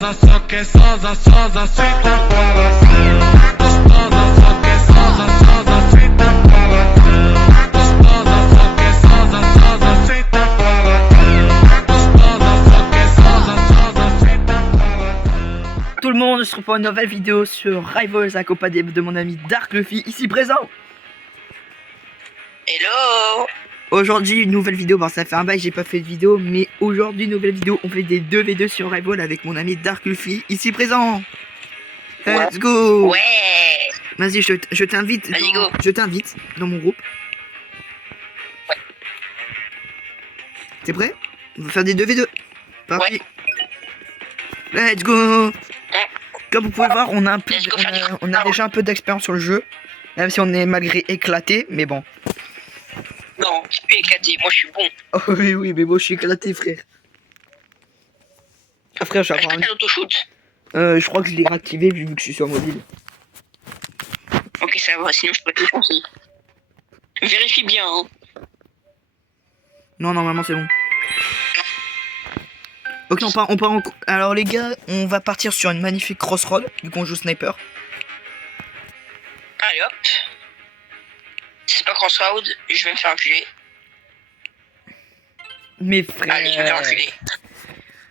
Só que sosa, sosa, senta para gostosa, só que sosa, sosa, senta para gostosa, só que sosa, sosa, senta para gostosa, só que sosa, sosa, senta para. Tout le monde, je se retrouve pour une nouvelle vidéo sur Rivals accompagné de mon ami Dark Luffy ici présent. Hello. Aujourd'hui une nouvelle vidéo, bon ça fait un bail j'ai pas fait de vidéo, mais aujourd'hui nouvelle vidéo, on fait des 2v2 sur Rival avec mon ami Dark Luffy ici présent. Let's go. Ouais. Vas-y je t'invite, Vas-y, go. je t'invite dans mon groupe. Ouais. T'es prêt? On va faire des 2v2. Parti. Ouais. Let's go. Comme vous pouvez voir, on a déjà un peu d'expérience sur le jeu, même si on est malgré éclaté, mais bon. Non, je suis éclaté, moi je suis bon. Oh oui, mais moi je suis éclaté, frère. Ah, frère, j'ai Est-ce avoir que t'as l'autoshoot? je crois que je l'ai réactivé vu que je suis sur mobile. Ok, ça va, sinon je peux te conseiller. Vérifie bien, hein. Non, normalement c'est bon. Ok, on part en... Alors les gars, on va partir sur une magnifique crossroad, vu qu'on joue sniper. Allez hop. Si c'est pas crossroad, je vais me faire enculer. Mais frère... Allez, je vais me faire enculer.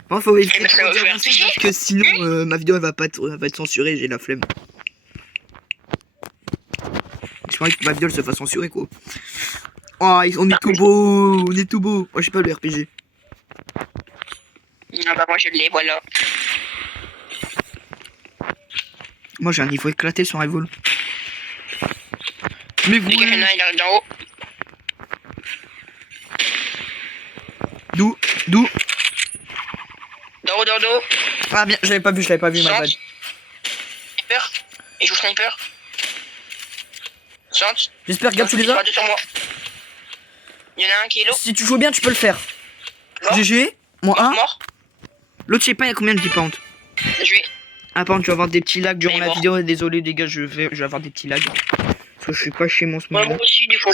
Bon, faut éviter Mais frère, de je vais avancer, RPG. parce que sinon ma vidéo elle va pas être censurée, j'ai la flemme. J'ai pas envie que ma vidéo elle se fasse censurer quoi. Oh, on est tout beau, on est tout beau. Moi j'ai pas le RPG. Ah bah moi je l'ai, voilà. Moi j'ai un niveau éclaté sur Rivals. Mais vous... Les gars, il y en a un, il arrive d'en haut. D'où D'en haut, d'en haut. Ah bien, je l'avais pas vu ma bad. Sniper. Il joue sniper. Centre. J'espère que Gab tu les as. Deux sur moi. Il y en a un qui est low. Si tu joues bien tu peux le faire. Mort. GG, moi Mort, 1. mort. L'autre je sais pas il y a combien de vie pente. Je vais. Ah par contre tu vas avoir des petits lags durant Mais la bon. vidéo. Désolé les gars, je vais avoir des petits lags. Parce que je suis pas chez moi en ce Moi moment. aussi, des fois.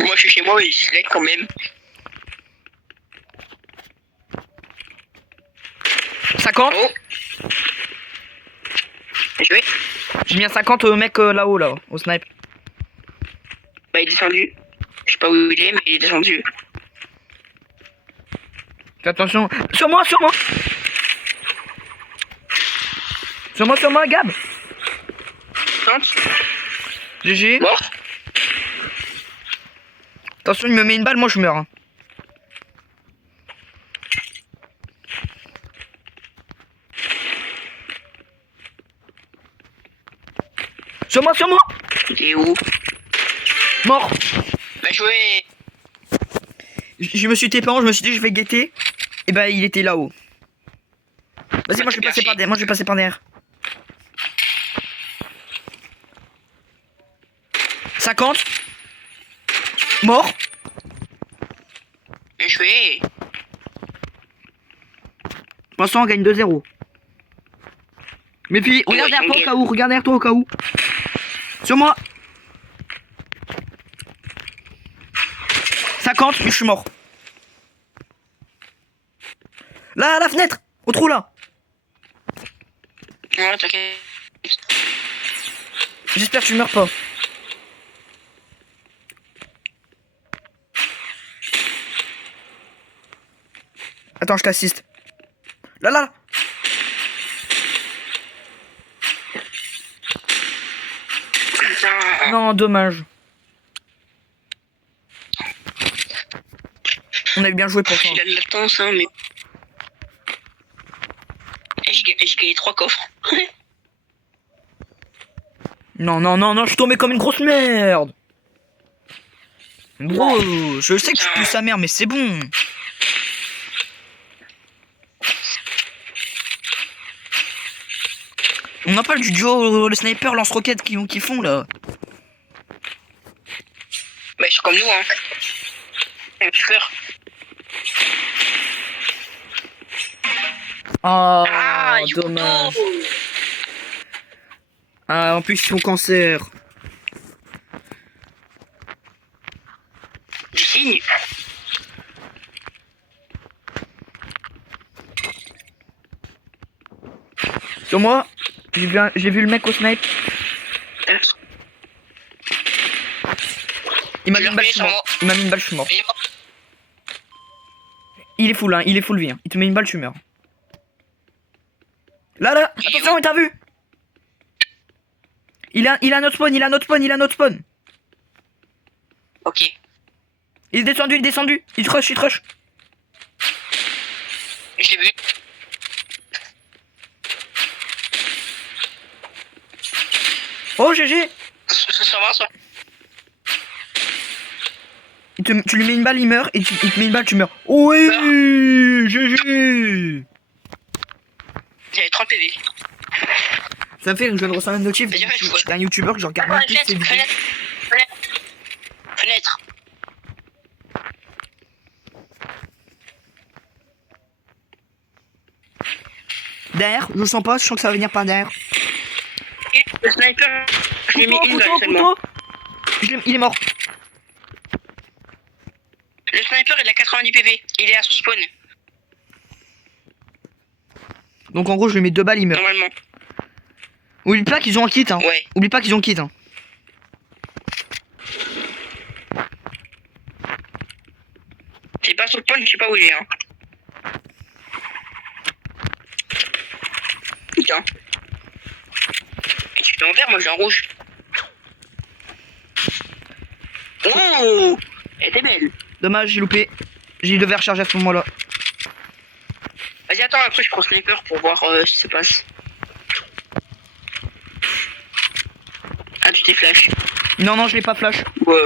Moi je suis chez moi et je lag quand même. 50. Oh. Je vais. J'ai mis un 50 au mec là-haut là, au snipe. Bah il est descendu. Je sais pas où il est, mais il est descendu. Fais attention. Sur moi Sur moi Gab. Centre. GG. Mort. Attention il me met une balle, moi je meurs hein. Sur moi Il est où? Mort. Bah joué. Je me suis TP en, je me suis dit je vais guetter. Et bah il était là-haut. Vas-y, moi je vais passer par derrière. Moi je vais passer par derrière. 50. Mort. Bien joué. Pour l'instant on gagne 2-0. Mais puis regarde derrière toi au cas où, regarde derrière toi au cas où. Sur moi. 50, puis je suis mort. Là, à la fenêtre. Au trou là. Ouais, t'inquiète. J'espère que tu meurs pas. Attends, je t'assiste. Là. Putain. Non, dommage. On avait bien joué pour ça. Il a de la latence, hein, mais. J'ai gagné 3 coffres. Non, je suis tombé comme une grosse merde. Bro, je sais que tu pues sa mère, mais c'est bon. On n'a pas du duo, le sniper lance-roquette qui font là. Bah, je suis comme nous, hein. J'ai peur. Oh, Ah, dommage. Ah, en plus, ils font cancer. Je signe. Sur moi, j'ai vu le mec au snipe. Il m'a mis une balle, je suis mort. Il m'a mis une balle, je suis mort. Il est full, hein, il est full vie. Hein. Il te met une balle, tu meurs. Là, attention, il t'a vu. Il a notre spawn, il a notre spawn. Ok. Il est descendu. Il te rush. Je l'ai vu. Oh, GG. Ça va, ça. Tu lui mets une balle, il meurt, et il te met une balle, tu meurs. Oh oui, GG. J'avais 30 PV. Ça me fait que je viens de recevoir une notif Vas-y, d'un youtubeur que je regarde même plus ses vidéos. Fenêtre. Derrière, je le sens pas, je sens que ça va venir par derrière. Le sniper, je l'ai mis une balle seulement. Il est mort. Le sniper, il a 90 PV. Il est à son spawn, Donc en gros, je lui mets 2 balles, il meurt. normalement. Oublie pas qu'ils ont un kit, hein. Ouais. Oublie pas qu'ils ont un kit, hein. C'est pas son spawn, je sais pas où il est, hein. Putain. Et tu fais en vert, moi j'ai en rouge. Oh, elle était belle. Dommage, j'ai loupé. J'ai devais recharger à ce moment-là. Vas-y, attends, après je prends sniper pour voir ce qui se passe. Ah, tu t'es flash. Non, je l'ai pas flash. Ouais.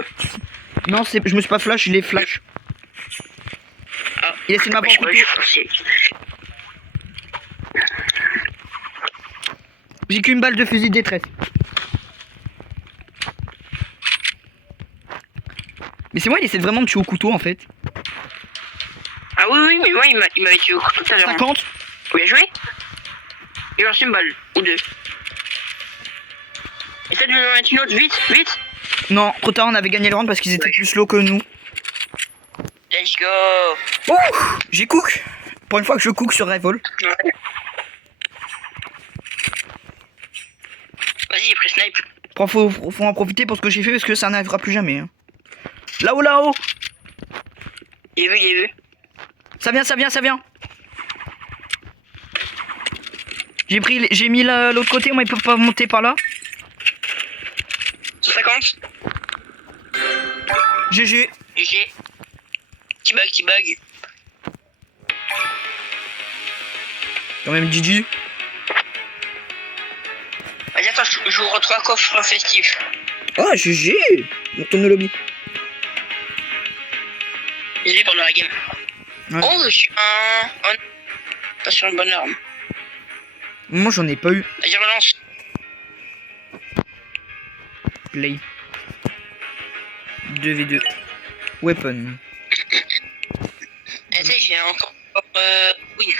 Non, je me suis pas flash, je l'ai flash. Ah, Il essaie de m'avoir en ouais, couteau. forcé. J'ai qu'une balle de fusil de détresse. Mais c'est moi, il essaie vraiment de me tuer au couteau en fait. Ah oui, mais moi il m'avait tué au couteau tout à l'heure. 50. Bien joué. Il lance une balle, ou deux. Essaie de me mettre une autre, vite. Non, trop tard, on avait gagné le round parce qu'ils étaient plus slow que nous. Let's go. Oh, j'ai cook. Pour une fois que je cook sur Revol. Ouais. Vas-y, après snipe. Faut en profiter pour ce que j'ai fait parce que ça n'arrivera plus jamais. Hein. Là-haut. Il est vu. Ça vient. J'ai mis l'autre côté, moi ils peuvent pas monter par là. 150. GG. GG. Petit bug. Quand même GG. Vas-y, attends, j'ouvre 3 coffres festifs. Ah GG. On retourne le lobby. Désolé pendant la game. Ouais. Oh, je suis pas sur une bonne arme. Moi j'en ai pas eu. Vas-y, relance. Play. 2v2. Weapon. Et tu sais, j'ai encore. Oui.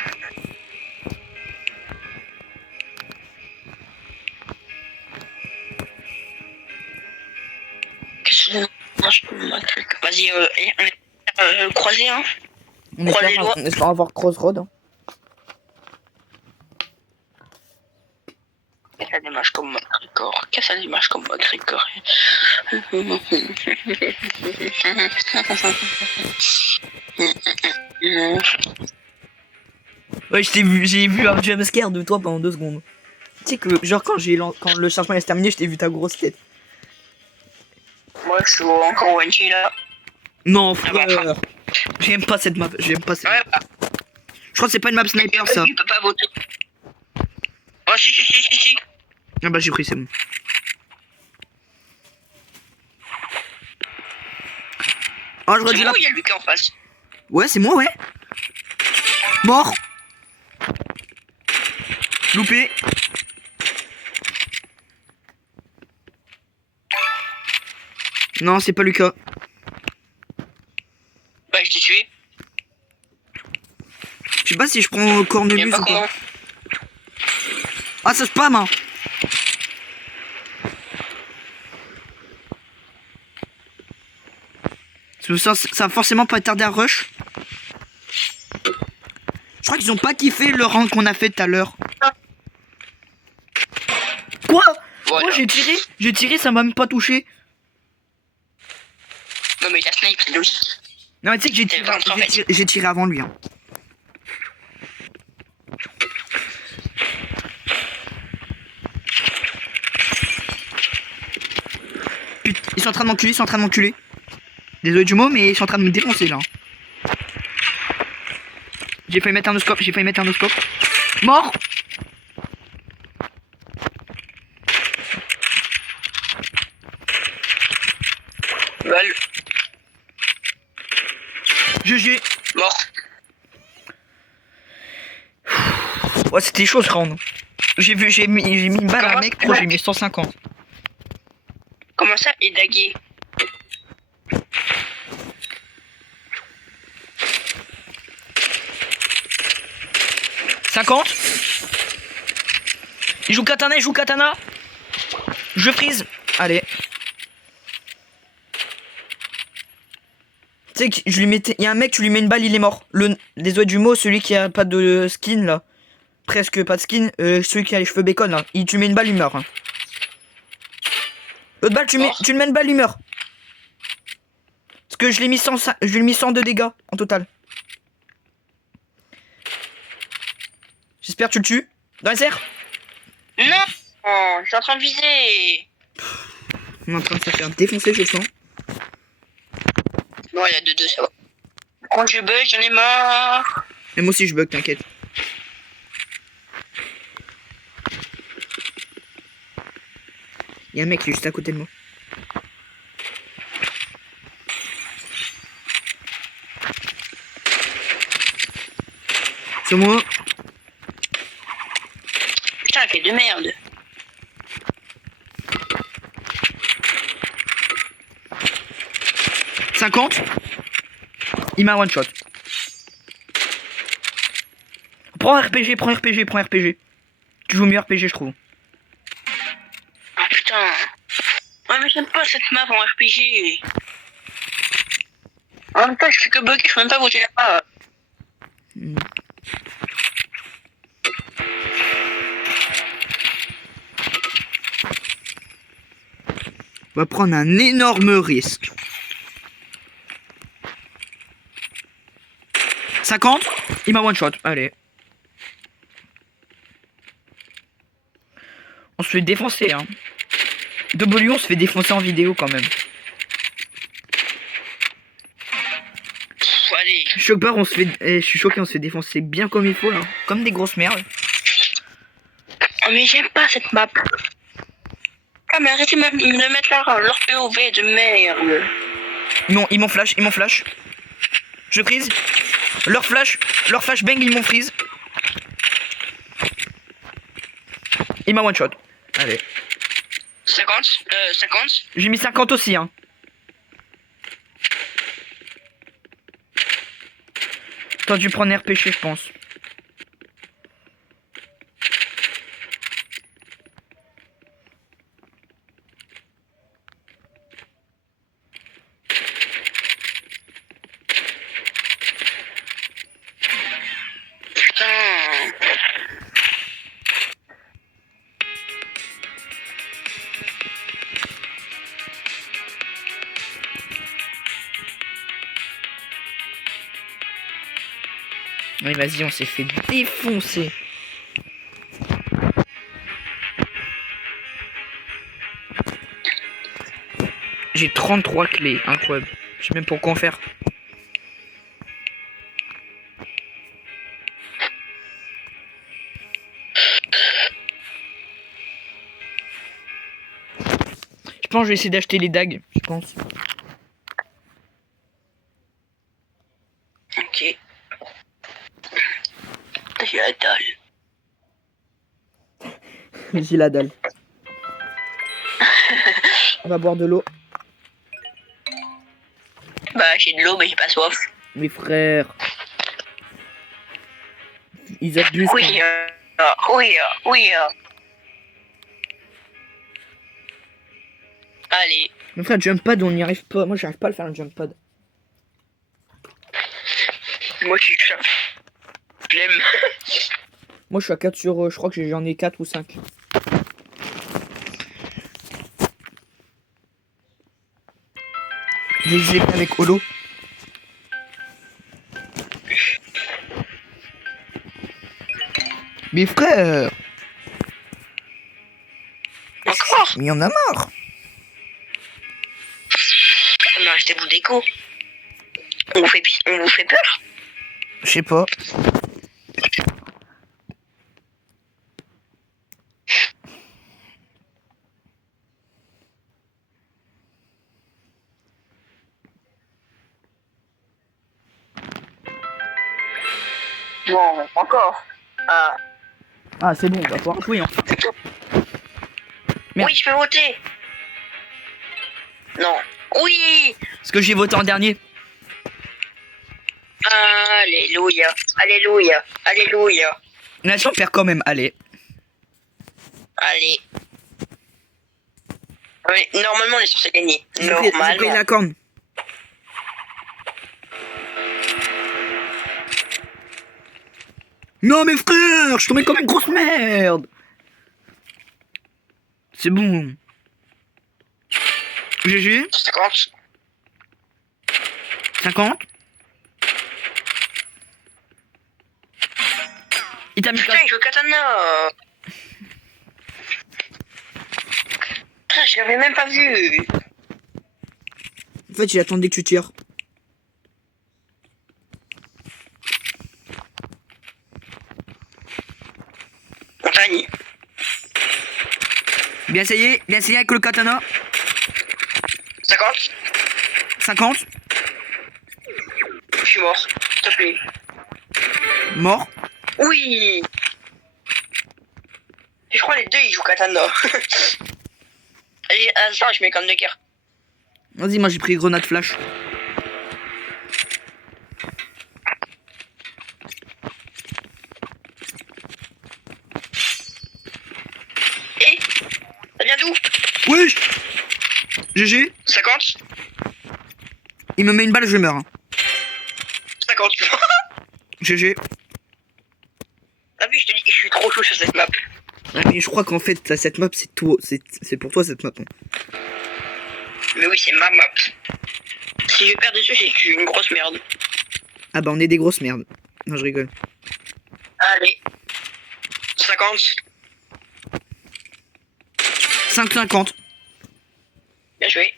Vas-y, croisé, hein. On Croise les doigts. espère avoir Crossroad. Hein. Que ça démarche comme McGregor. Ouais, j'ai vu un jumpscare de toi pendant 2 secondes. Tu sais que, genre, quand le chargement est terminé, je t'ai vu ta grosse tête. Moi, je suis encore one là. Non, frère. J'aime pas cette map. Ouais, bah. Je crois que c'est pas une map sniper, ça. Tu peux pas voter. Oh, si. Ah bah, j'ai pris, c'est bon. Oh, je C'est redis moi là. ou il y a Lucas en face? Ouais, c'est moi, ouais. Mort. Loupé. Non, c'est pas Lucas. Bah, je t'ai tué. Je sais pas si je prends cornemuse Y'a pas ou comment. pas. Ah, ça spam, hein. Ça va forcément pas tarder à rush. Je crois qu'ils ont pas kiffé le rang qu'on a fait tout à l'heure. j'ai tiré, ça m'a même pas touché. Non, mais la snipe, c'est logique. Non, mais tu sais que j'ai tiré avant lui. Hein. Putain, ils sont en train de m'enculer, Désolé du mot, mais ils sont en train de me défoncer là. J'ai failli mettre un no-scope, Mort. Lol. GG. Mort. Ouais, c'était chaud ce round. J'ai mis une balle à un mec, j'ai mis 150. Comment ça, et dagué? Il joue katana, Je freeze. Allez. Tu sais que je lui mettais. Il y a un mec, tu lui mets une balle, il est mort. Désolé du mot, celui qui a pas de skin là. Presque pas de skin. Celui qui a les cheveux bacon là. Tu mets une balle, il meurt. Hein. L'autre balle, tu le mets une balle, il meurt. Parce que je lui ai mis 102 dégâts en total. J'espère que tu le tues. Dans les airs. Non, oh, je suis en train de viser. On est en train de se faire défoncer, je sens. Bon, il y a deux, ça va. Quand je bug, j'en ai marre. Et moi aussi je bug, t'inquiète. Il y a un mec qui est juste à côté de moi. Sur moi. Putain, quelle de merde. « 50. Il m'a one shot. Prends RPG. Tu joues mieux RPG, je trouve. Ah putain. Ouais, mais j'aime pas cette map en RPG. En même temps, je fais que bugger, je peux même pas vous dire pas. On va prendre un énorme risque. 50. Il m'a one shot. Allez. On se fait défoncer, hein. W, on se fait défoncer en vidéo quand même. Allez. Shockbar, on se fait. Je suis choqué, on se fait défoncer bien comme il faut là. Comme des grosses merdes. Oh, mais j'aime pas cette map. Ah, mais arrêtez de me mettre leur POV de merde. Non, ils m'ont flash. Je freeze. Leur flash bang, ils m'ont freeze. Il m'a one shot. Allez. 50. J'ai mis 50 aussi, hein. T'as dû prendre RPG, je pense. Oui, vas-y, on s'est fait défoncer. J'ai 33 clés, incroyable. Je sais même pas quoi en faire. Je pense que je vais essayer d'acheter les dagues, je pense. Ok. J'ai la dalle. J'ai la dalle. On va boire de l'eau. Bah, j'ai de l'eau, mais j'ai pas soif. Mes frères. Ils abusent. Oui. Allez. Mes frères, jump pad, on n'y arrive pas. Moi, j'arrive pas à le faire le jump pad. Moi, je suis j'aime. Moi, je suis à 4 sur. Je crois que j'en ai 4 ou 5. les épées avec Holo. Mais frère, Encore? il y en a marre. Mais restez-vous déco. On vous fait peur? Je sais pas. Bon, encore. Ah. Ah, c'est bon, on va pouvoir jouer. Hein. Merde. Oui, je peux voter. Non. Oui. Parce que j'ai voté en dernier. Alléluia. Alléluia. Alléluia. Nation perd quand même, allez. Allez. Oui, normalement, on est censé gagner. J'ai pris Normalement. la corne. Non mais frère, je suis tombé comme une grosse merde. C'est bon. GG. 50. 50. Il t'a mis Putain, il joue katana. Putain, je l'avais même pas vu. En fait, il attendait que tu tires. Montagne. Bien essayé avec le katana. 50. 50. Je suis mort. S'il te plaît. Mort. Oui. Je crois les deux ils jouent katana. Allez, attends, je mets comme de guerre. Vas-y, moi j'ai pris grenade flash. Et ça vient d'où? Oui. GG. 50. Il me met une balle, je meurs. Hein. 50. GG. T'as vu, je te dis, je suis trop chaud sur cette map. Ah, mais je crois qu'en fait, cette map, c'est tout. C'est pour toi cette map. Hein. Mais oui, c'est ma map. Si je perds dessus, c'est que je suis une grosse merde. Ah bah on est des grosses merdes. Non, je rigole. Allez. 50. 5,50. Bien joué.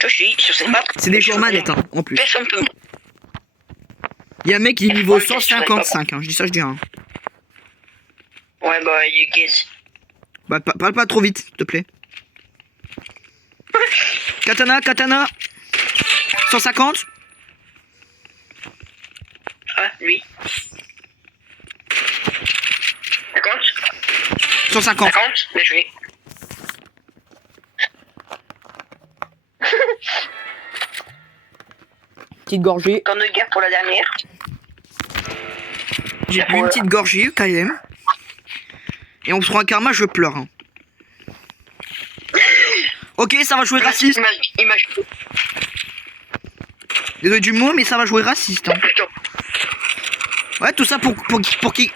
Je suis sur cette map. C'est des joueurs manettes, hein, en plus. Personne peut. Il y a un mec qui est niveau 155, hein. Je dis ça, je dis rien. Ouais, bah, you guess. Bah, parle pas trop vite, s'il te plaît. Katana. 150. Ah, lui. 50. 150. 50. Bien joué. Petite gorgée. Temps de guerre pour la dernière. J'ai pris une petite gorgée, quand même. Et on se prend un karma, je pleure. Hein. Ok, ça va jouer raciste. Il m'a joué. Désolé du mot, mais ça va jouer raciste. Hein. Putain. Ouais, tout ça pour qui?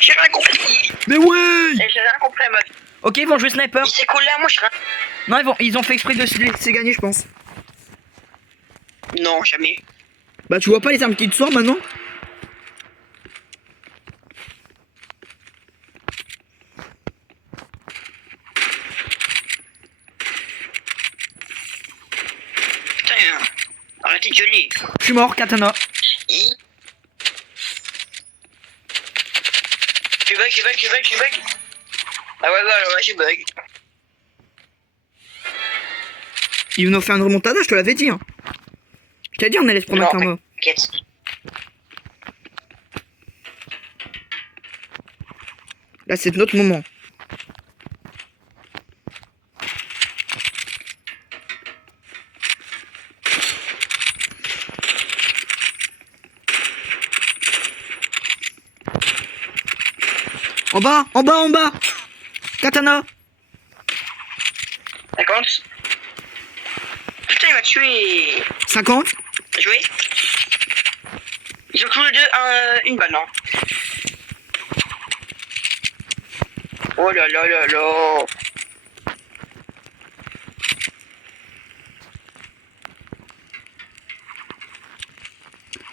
J'ai rien compris. Mais ouais. J'ai rien compris à ma vie. Ok, ils vont jouer sniper. Il s'est collé à moi, je serais... Non, ils ont fait exprès de se laisser gagner, je pense. Non, jamais. Bah, tu vois pas les armes qui te sortent maintenant? Putain, arrêtez de gueuler. Je suis mort, katana. Je bug. Ah ouais, je bug. Ils nous ont fait une remontada, je te l'avais dit. Hein. Je t'ai dit, on allait se prendre un karma. T'inquiète. Là, c'est notre moment. En bas. Katana. 50. Putain, il m'a tué. 50. Joué. Ils ont tous les deux une balle, non? Oh là là là là.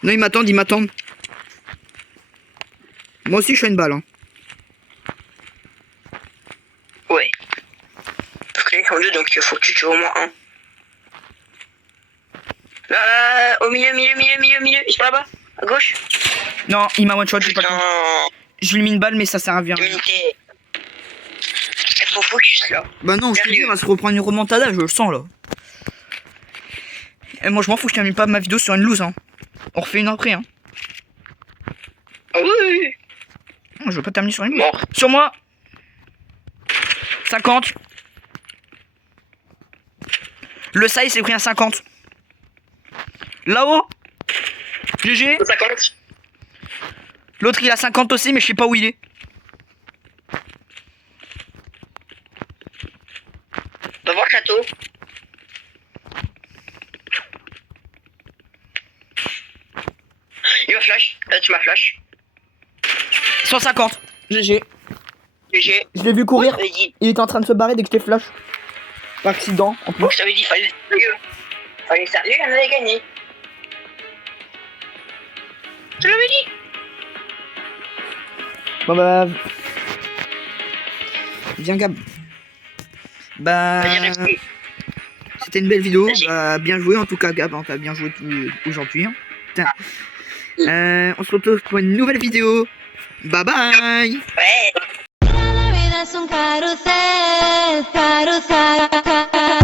Non, ils m'attendent, ils m'attendent. Moi aussi, je fais une balle. Hein. Ouais. Parce qu'ils sont deux, donc il faut que tu tues au moins un. Là, au milieu. Ils sont là-bas, à gauche. Non, il m'a one shot. J'ai pas le Putain, temps. Je lui ai mis une balle, mais ça sert à rien. l'unité. Il faut focus là. Bah non, je te dis, on va se reprendre une remontada, je le sens là. Et moi, je m'en fous, je termine pas ma vidéo sur une loose. Hein. On refait une après. Hein. Ah oui. Je veux pas terminer sur une loose. Mort. Sur moi 50. Le ça, il s'est pris un 50. Là-haut GG. 50. L'autre, il a 50 aussi, mais je sais pas où il est. Va voir le château. Il m'a flash. Là, tu m'as flash. 150. GG. GG. Je l'ai vu courir. Vas-y. Il était en train de se barrer dès que je t'ai flash. Par accident, en plus. Moi, je t'avais dit, fallait sérieux. Fallait sérieux, on allait gagner. Je l'avais dit. Bon bah... Viens Gab. Bah... Vas-y, reste. C'était une belle vidéo. Vas-y. Bah, bien joué en tout cas Gab. Hein. T'as bien joué aujourd'hui. Hein. Putain. On se retrouve pour une nouvelle vidéo. Bye bye. Ouais. La vida es un carrusel, carrusel.